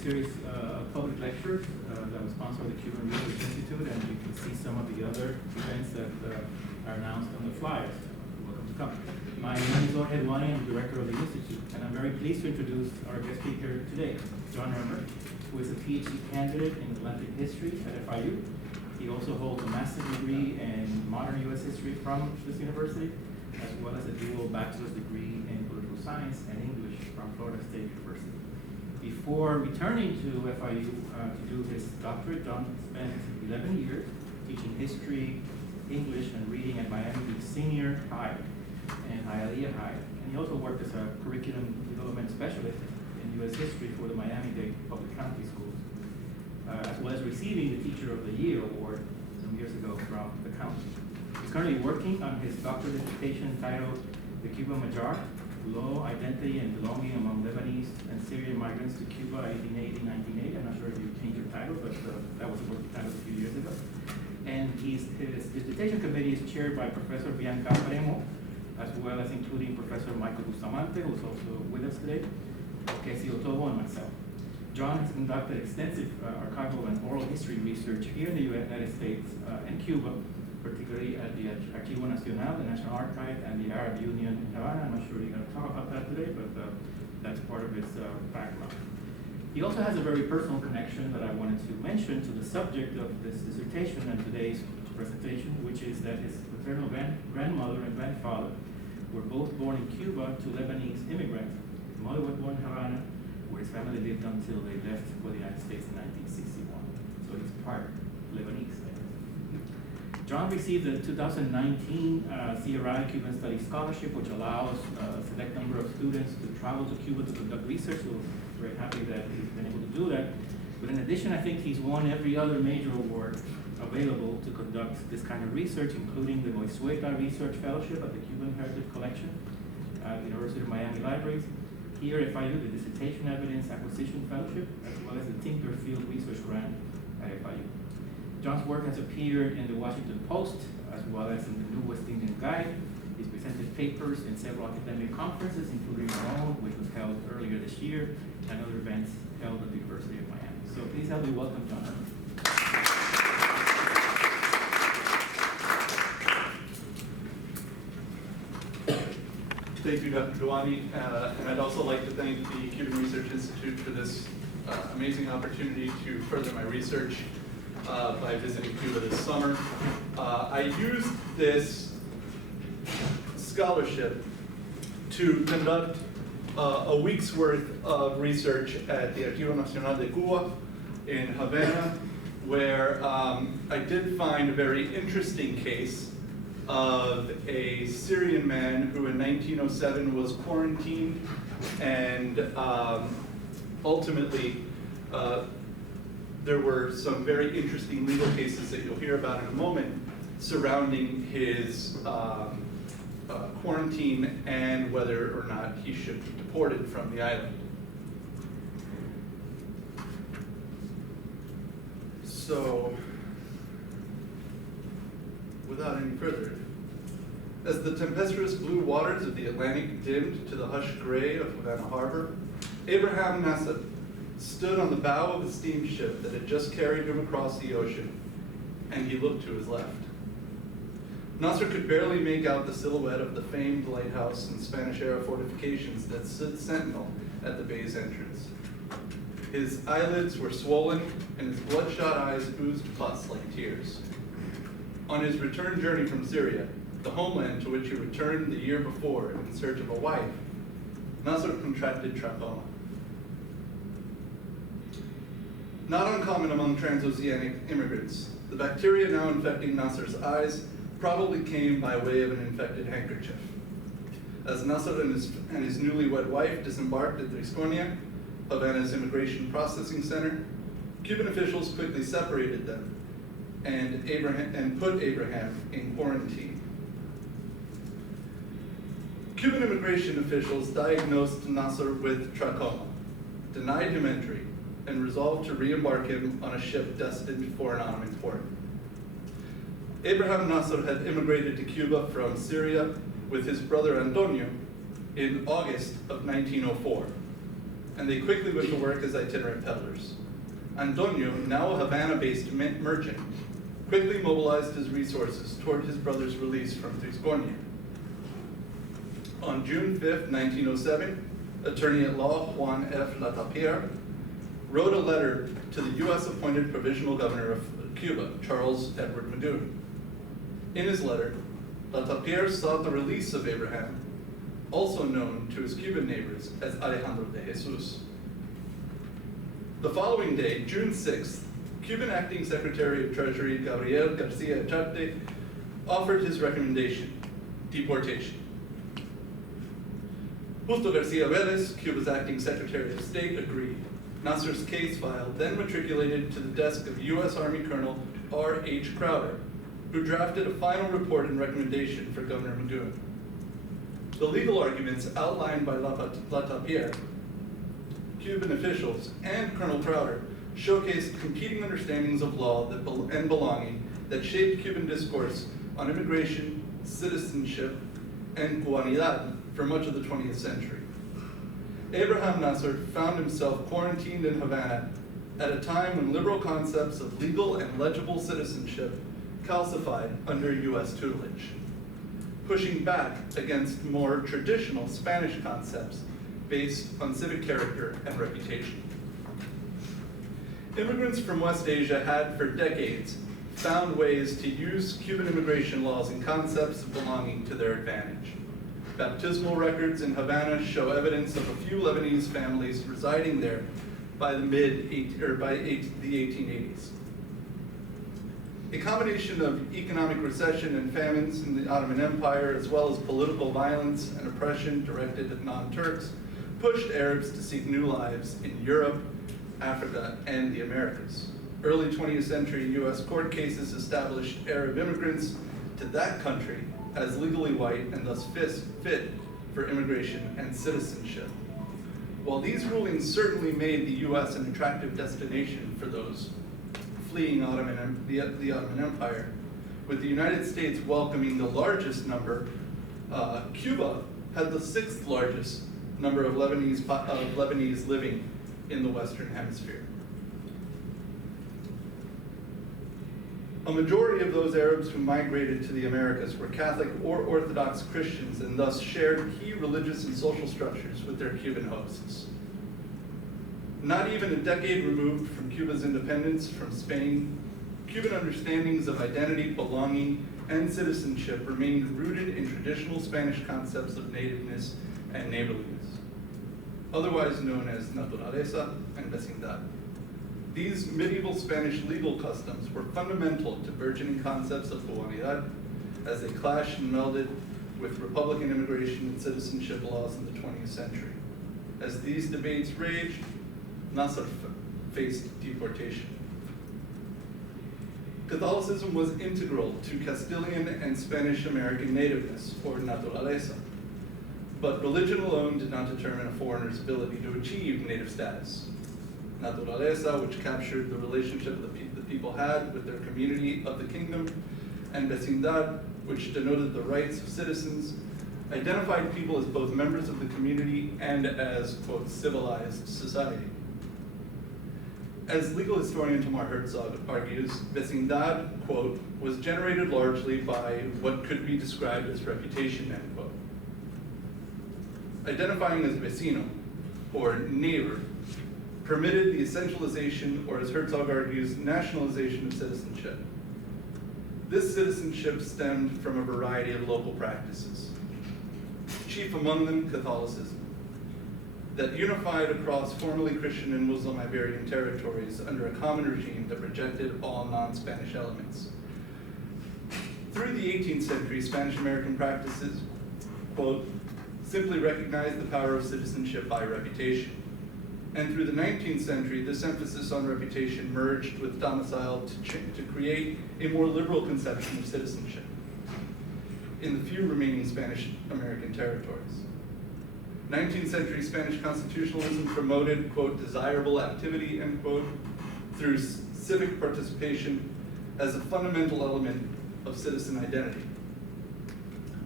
series of public lectures that was sponsored by the Cuban Research Institute, and you can see some of the other events that are announced on the flyers. Welcome to come. My name is Jorge Duane, I'm the director of the Institute, and I'm very pleased to introduce our guest speaker today, John Remmer, who is a PhD candidate in Atlantic History at FIU. He also holds a master's degree in modern U.S. history from this university, as well as a dual bachelor's degree in political science and English from Florida State University. Before returning to FIU to do his doctorate, John spent 11 years teaching history, English, and reading at Miami Beach Senior High and Hialeah High. And he also worked as a curriculum development specialist in U.S. history for the Miami-Dade Public County Schools, as well as receiving the Teacher of the Year award some years ago from the county. He's currently working on his doctoral dissertation titled The Cuban Magyar, Law, Identity, and Belonging Among Lebanese and Syrian Migrants to Cuba, 1880-1980. I'm not sure if you changed your title, but that was a working title a few years ago. And his dissertation committee is chaired by Professor Bianca Premo, as well as including Professor Michael Bustamante, who's also with us today, Casey Otobo, and myself. John has conducted extensive archival and oral history research here in the United States and Cuba, particularly at the Archivo Nacional, the National Archive, and the Arab Union in Havana. I'm not sure you're going to talk about that today, but that's part of his background. He also has a very personal connection that I wanted to mention to the subject of this dissertation and today's presentation, which is that his maternal grandmother and grandfather were both born in Cuba to Lebanese immigrants. His mother was born in Havana, where his family lived until they left for the United States in 1961. So he's part Lebanese. John received the 2019 CRI Cuban Studies Scholarship, which allows a select number of students to travel to Cuba to conduct research. So we're very happy that he's been able to do that. But in addition, I think he's won every other major award available to conduct this kind of research, including the Moisueta Research Fellowship at the Cuban Heritage Collection at the University of Miami Libraries. Here at FIU, the Dissertation Evidence Acquisition Fellowship, as well as the Tinker Field Research Grant at FIU. John's work has appeared in the Washington Post, as well as in the New West Indian Guide. He's presented papers in several academic conferences, including our own, which was held earlier this year, and other events held at the University of Miami. So please help me welcome John. Thank you, Dr. Duani, and I'd also like to thank the Cuban Research Institute for this amazing opportunity to further my research by visiting Cuba this summer. I used this scholarship to conduct a week's worth of research at the Archivo Nacional de Cuba in Havana, where I did find a very interesting case of a Syrian man who in 1907 was quarantined and ultimately there were some very interesting legal cases that you'll hear about in a moment surrounding his quarantine and whether or not he should be deported from the island. So, without any further ado, as the tempestuous blue waters of the Atlantic dimmed to the hushed gray of Havana Harbor, Abraham Nasser stood on the bow of a steamship that had just carried him across the ocean, and he looked to his left. Nasser could barely make out the silhouette of the famed lighthouse and Spanish-era fortifications that stood sentinel at the bay's entrance. His eyelids were swollen, and his bloodshot eyes oozed pus like tears. On his return journey from Syria, the homeland to which he returned the year before in search of a wife, Nasser contracted trachoma. Not uncommon among transoceanic immigrants, the bacteria now infecting Nasser's eyes probably came by way of an infected handkerchief. As Nasser and his newlywed wife disembarked at Trisconia, Havana's immigration processing center, Cuban officials quickly separated them and put Abraham in quarantine. Cuban immigration officials diagnosed Nasser with trachoma, denied him entry, and resolved to re-embark him on a ship destined for an Ottoman port. Abraham Nasser had immigrated to Cuba from Syria with his brother Antonio in August of 1904. and they quickly went to work as itinerant peddlers. Antonio, now a Havana-based merchant, quickly mobilized his resources toward his brother's release from Trisconia. On June 5, 1907, attorney-at-law Juan F. Latapierre wrote a letter to the U.S. appointed provisional governor of Cuba, Charles Edward Madoon. In his letter, Latapierre sought the release of Abraham, also known to his Cuban neighbors as Alejandro de Jesus. The following day, June 6th, Cuban Acting Secretary of Treasury Gabriel Garcia Echarte offered his recommendation: deportation. Justo Garcia Vélez, Cuba's Acting Secretary of State, agreed. Nasser's case file then matriculated to the desk of U.S. Army Colonel R.H. Crowder, who drafted a final report and recommendation for Governor Madoon. The legal arguments outlined by Latapierre, Cuban officials, and Colonel Crowder showcased competing understandings of law and belonging that shaped Cuban discourse on immigration, citizenship, and Cubanidad for much of the 20th century. Abraham Nasser found himself quarantined in Havana at a time when liberal concepts of legal and legible citizenship calcified under U.S. tutelage, pushing back against more traditional Spanish concepts based on civic character and reputation. Immigrants from West Asia had, for decades, found ways to use Cuban immigration laws and concepts of belonging to their advantage. Baptismal records in Havana show evidence of a few Lebanese families residing there by the 1880s. A combination of economic recession and famines in the Ottoman Empire, as well as political violence and oppression directed at non-Turks, pushed Arabs to seek new lives in Europe, Africa, and the Americas. Early 20th century U.S. court cases established Arab immigrants to that country as legally white and thus fit for immigration and citizenship. While these rulings certainly made the U.S. an attractive destination for those fleeing the Ottoman Empire, with the United States welcoming the largest number, Cuba had the 6th largest number of Lebanese living in the Western Hemisphere. A majority of those Arabs who migrated to the Americas were Catholic or Orthodox Christians and thus shared key religious and social structures with their Cuban hosts. Not even a decade removed from Cuba's independence from Spain, Cuban understandings of identity, belonging, and citizenship remained rooted in traditional Spanish concepts of nativeness and neighborliness, otherwise known as naturaleza and vecindad. These medieval Spanish legal customs were fundamental to burgeoning concepts of Cubanidad as they clashed and melded with Republican immigration and citizenship laws in the 20th century. As these debates raged, Nasser faced deportation. Catholicism was integral to Castilian and Spanish American nativeness, or naturaleza, but religion alone did not determine a foreigner's ability to achieve native status. Naturaleza, which captured the relationship the people had with their community of the kingdom, and vecindad, which denoted the rights of citizens, identified people as both members of the community and as, quote, civilized society. As legal historian Tamar Herzog argues, vecindad, quote, was generated largely by what could be described as reputation, end quote. Identifying as vecino, or neighbor, permitted the essentialization, or as Herzog argues, nationalization of citizenship. This citizenship stemmed from a variety of local practices, chief among them Catholicism, that unified across formerly Christian and Muslim Iberian territories under a common regime that rejected all non-Spanish elements. Through the 18th century, Spanish-American practices, quote, simply recognized the power of citizenship by reputation. And through the 19th century, this emphasis on reputation merged with domicile to create a more liberal conception of citizenship in the few remaining Spanish-American territories. 19th century Spanish constitutionalism promoted, quote, desirable activity, end quote, through civic participation as a fundamental element of citizen identity.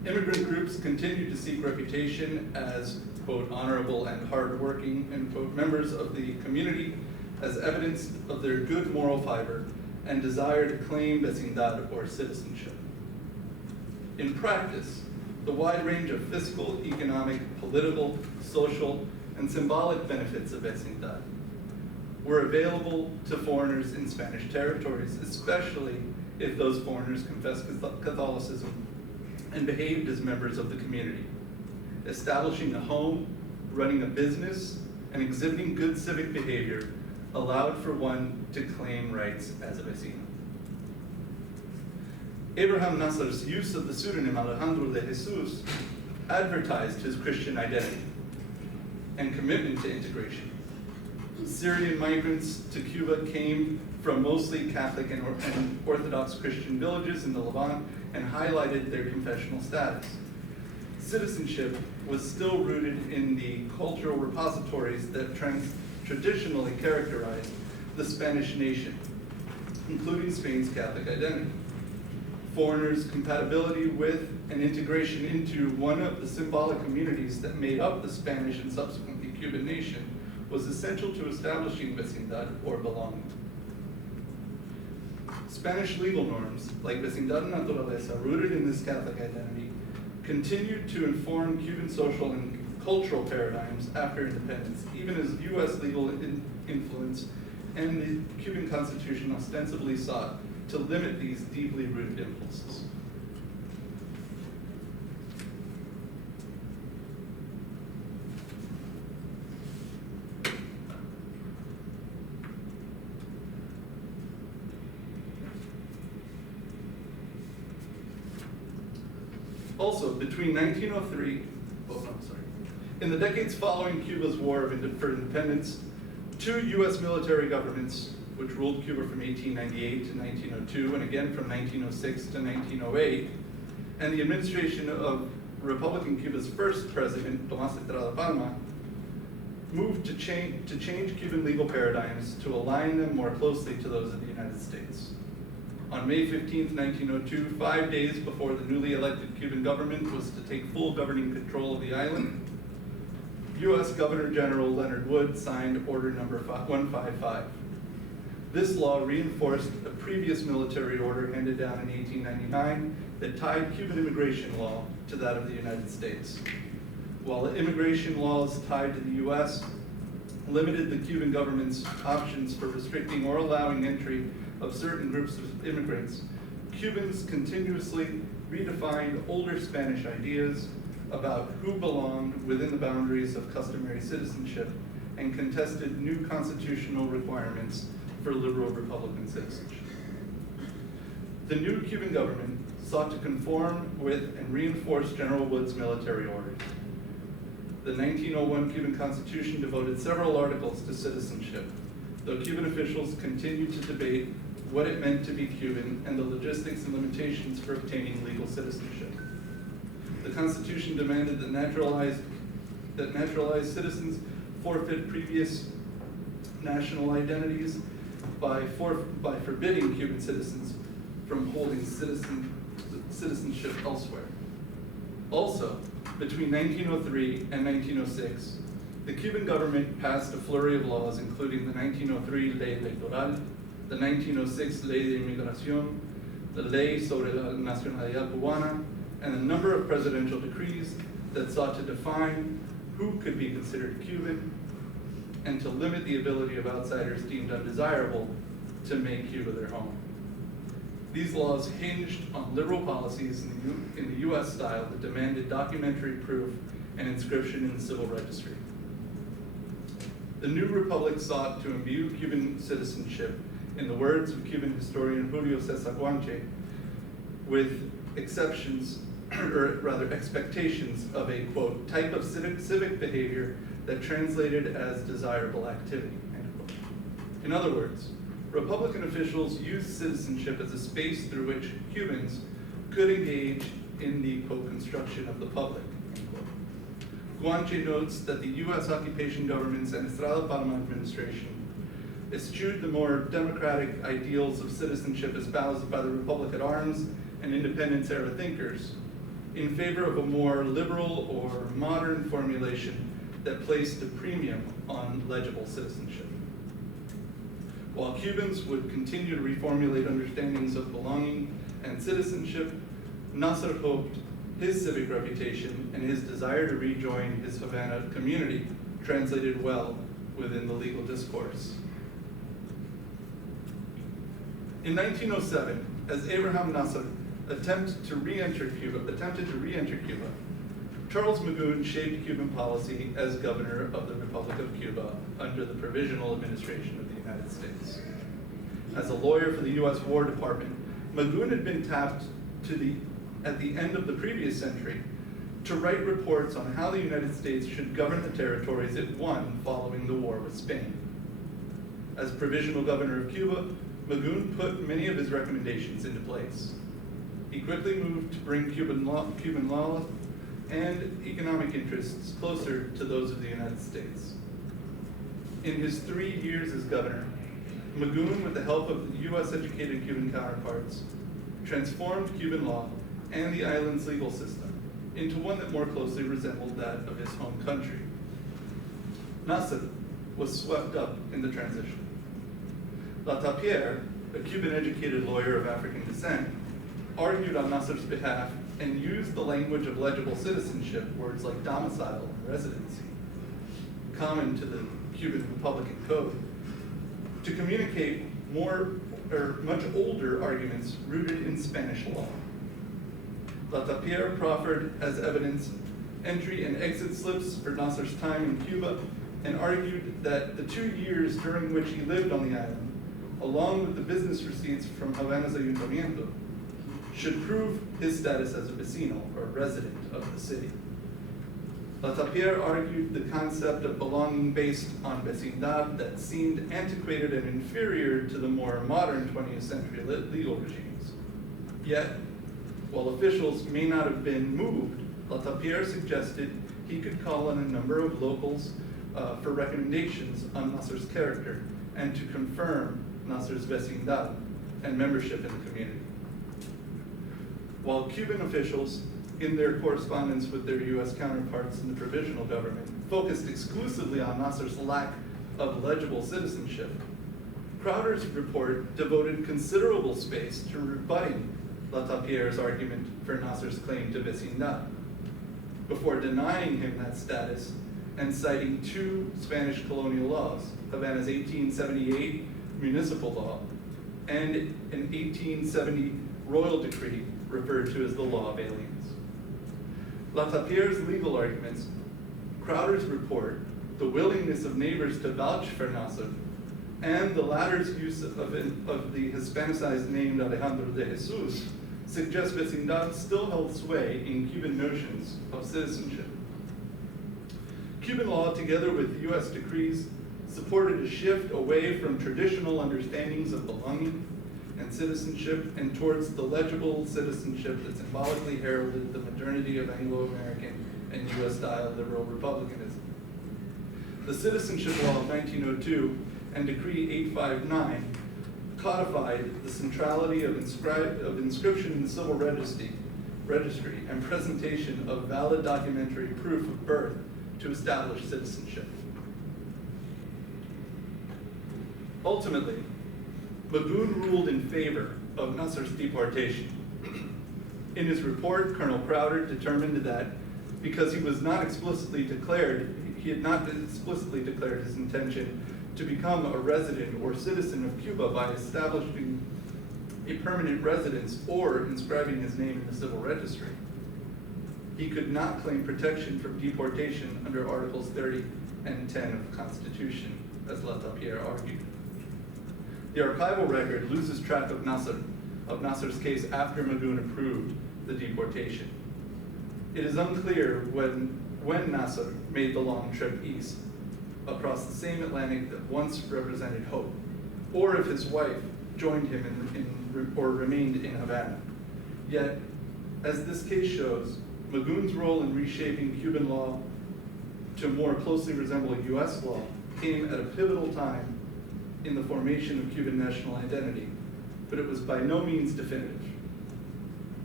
Immigrant groups continue to seek reputation as, quote, honorable and hardworking, end quote, members of the community as evidence of their good moral fiber and desire to claim vecindad or citizenship. In practice, the wide range of fiscal, economic, political, social, and symbolic benefits of vecindad were available to foreigners in Spanish territories, especially if those foreigners confessed Catholicism and behaved as members of the community. Establishing a home, running a business, and exhibiting good civic behavior allowed for one to claim rights as a vecino. Abraham Nasser's use of the pseudonym Alejandro de Jesus advertised his Christian identity and commitment to integration. Syrian migrants to Cuba came from mostly Catholic and Orthodox Christian villages in the Levant and highlighted their confessional status. Citizenship was still rooted in the cultural repositories that traditionally characterized the Spanish nation, including Spain's Catholic identity. Foreigners' compatibility with and integration into one of the symbolic communities that made up the Spanish and subsequently Cuban nation was essential to establishing vecindad or belonging. Spanish legal norms, like vecindad naturaleza, rooted in this Catholic identity, continued to inform Cuban social and cultural paradigms after independence, even as U.S. legal influence and the Cuban Constitution ostensibly sought to limit these deeply rooted impulses. Also, between 1903, in the decades following Cuba's War for Independence, two U.S. military governments, which ruled Cuba from 1898 to 1902, and again from 1906 to 1908, and the administration of Republican Cuba's first president, Tomás Estrada Palma, moved to change Cuban legal paradigms to align them more closely to those of the United States. On May 15, 1902, 5 days before the newly elected Cuban government was to take full governing control of the island, U.S. Governor General Leonard Wood signed Order Number 155. This law reinforced a previous military order handed down in 1899 that tied Cuban immigration law to that of the United States. While the immigration laws tied to the U.S. limited the Cuban government's options for restricting or allowing entry of certain groups of immigrants, Cubans continuously redefined older Spanish ideas about who belonged within the boundaries of customary citizenship and contested new constitutional requirements for liberal Republican citizenship. The new Cuban government sought to conform with and reinforce General Wood's military orders. The 1901 Cuban Constitution devoted several articles to citizenship, though Cuban officials continued to debate what it meant to be Cuban and the logistics and limitations for obtaining legal citizenship. The Constitution demanded that naturalized citizens forfeit previous national identities by forbidding Cuban citizens from holding citizenship elsewhere. Also, between 1903 and 1906, the Cuban government passed a flurry of laws, including the 1903 Ley Electoral, the 1906 Ley de Inmigración, the Ley sobre la Nacionalidad Cubana, and a number of presidential decrees that sought to define who could be considered Cuban and to limit the ability of outsiders deemed undesirable to make Cuba their home. These laws hinged on liberal policies in the U.S. style that demanded documentary proof and inscription in the civil registry. The new republic sought to imbue Cuban citizenship, in the words of Cuban historian Julio Cesar Guanche, with expectations of a, quote, type of civic behavior that translated as desirable activity, end quote. In other words, Republican officials used citizenship as a space through which Cubans could engage in the, quote, construction of the public, end quote. Guanche notes that the U.S. occupation governments and Estrada Palma administration eschewed the more democratic ideals of citizenship espoused by the Republic at arms and independence-era thinkers, in favor of a more liberal or modern formulation that placed a premium on legible citizenship. While Cubans would continue to reformulate understandings of belonging and citizenship, Nasser hoped his civic reputation and his desire to rejoin his Havana community translated well within the legal discourse. In 1907, as Abraham Nasser attempted to re-enter Cuba, Charles Magoon shaped Cuban policy as governor of the Republic of Cuba under the Provisional Administration of the United States. As a lawyer for the U.S. War Department, Magoon had been tapped at the end of the previous century to write reports on how the United States should govern the territories it won following the war with Spain. As provisional governor of Cuba, Magoon put many of his recommendations into place. He quickly moved to bring Cuban law and economic interests closer to those of the United States. In his 3 years as governor, Magoon, with the help of US-educated Cuban counterparts, transformed Cuban law and the island's legal system into one that more closely resembled that of his home country. Nasser was swept up in the transition. Latapierre, a Cuban-educated lawyer of African descent, argued on Nasser's behalf and used the language of legible citizenship, words like domicile and residency, common to the Cuban Republican Code, to communicate much older arguments rooted in Spanish law. Latapierre proffered as evidence entry and exit slips for Nasser's time in Cuba and argued that the 2 years during which he lived on the island, along with the business receipts from Havana's ayuntamiento, should prove his status as a vecino, or resident of the city. Latapierre argued the concept of belonging based on vecindad that seemed antiquated and inferior to the more modern 20th century legal regimes. Yet, while officials may not have been moved, Latapierre suggested he could call on a number of locals for recommendations on Nasser's character and to confirm Nasser's vecindad and membership in the community. While Cuban officials, in their correspondence with their US counterparts in the provisional government, focused exclusively on Nasser's lack of legible citizenship, Crowder's report devoted considerable space to rebutting Latapierre's argument for Nasser's claim to vecindad, before denying him that status and citing 2 Spanish colonial laws, Havana's 1878 municipal law and an 1870 royal decree referred to as the Law of Aliens. Latapierre's legal arguments, Crowder's report, the willingness of neighbors to vouch for Nasser, and the latter's use of the Hispanicized name Alejandro de Jesus suggest vecindad still held sway in Cuban notions of citizenship. Cuban law, together with US decrees, supported a shift away from traditional understandings of belonging and citizenship and towards the legible citizenship that symbolically heralded the modernity of Anglo-American and US-style liberal republicanism. The Citizenship Law of 1902 and Decree 859 codified the centrality of inscription in the civil registry and presentation of valid documentary proof of birth to establish citizenship. Ultimately, Magoon ruled in favor of Nasser's deportation. In his report, Colonel Crowder determined that because he had not explicitly declared his intention to become a resident or citizen of Cuba by establishing a permanent residence or inscribing his name in the civil registry, he could not claim protection from deportation under Articles 30 and 10 of the Constitution, as Latapierre argued. The archival record loses track of Nasser's case after Magoon approved the deportation. It is unclear when Nasser made the long trip east, across the same Atlantic that once represented hope, or if his wife joined him or remained in Havana. Yet, as this case shows, Magoon's role in reshaping Cuban law to more closely resemble US law came at a pivotal time in the formation of Cuban national identity, but it was by no means definitive.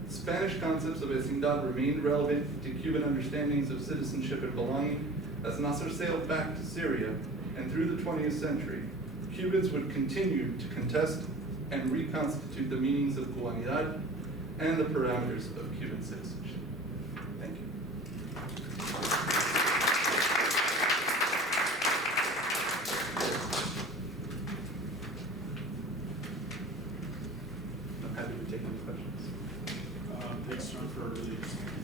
Spanish concepts of vecindad remained relevant to Cuban understandings of citizenship and belonging. As Nasser sailed back to Syria and through the 20th century, Cubans would continue to contest and reconstitute the meanings of cubanidad and the parameters of Cuban citizenship. Thank you. I'm happy to take any questions. Thanks, John, for a really